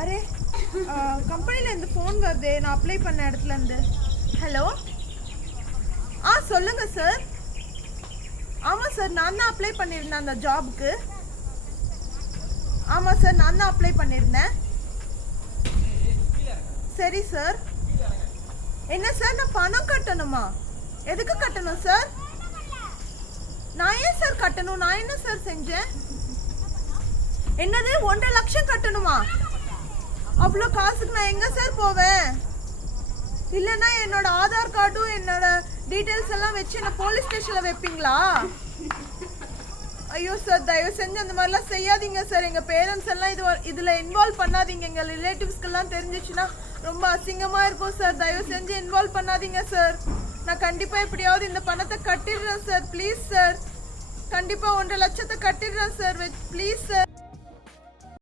Array கம்பெனியில் இந்த phone வருது, நான் அப்ளை பண்ண இடத்துலேருந்து. ஹலோ, சொல்லுங்கள் சார். ஆமாம் சார், நான் தான் அப்ளை பண்ணியிருந்தேன் அந்த ஜாபுக்கு. ஆமாம் சார், நான் தான் அப்ளை பண்ணியிருந்தேன். சரி சார். என்ன சார், நான் பணம் கட்டணுமா? எதுக்கு கட்டணும் சார்? நான் ஏன் சார் கட்டணும்? நான் என்ன சார் செஞ்சேன்? என்னது 1.5 லட்சம் கட்டணுமா? அவ்வளோ காசுக்கு நான் எங்க சார் போவேன்? இல்லைன்னா என்னோட ஆதார் கார்டும் என்னோட டீட்டெயில்ஸ் எல்லாம் வச்சு என்ன போலீஸ் ஸ்டேஷனில் வைப்பீங்களா? ஐயோ சார், தயவு செஞ்சு அந்த மாதிரிலாம் செய்யாதீங்க சார். எங்கள் பேரண்ட்ஸ் எல்லாம் இதில் இன்வால்வ் பண்ணாதீங்க. எங்கள் ரிலேட்டிவ்ஸ்க்கெல்லாம் தெரிஞ்சிச்சுன்னா ரொம்ப அசிங்கமாக இருக்கும் சார். தயவு செஞ்சு இன்வால்வ் பண்ணாதீங்க சார். நான் கண்டிப்பாக எப்படியாவது இந்த பணத்தை கட்டிடுறேன் சார். ப்ளீஸ் சார், கண்டிப்பாக 1.5 லட்சத்தை கட்டிடுறேன் சார். Please sir.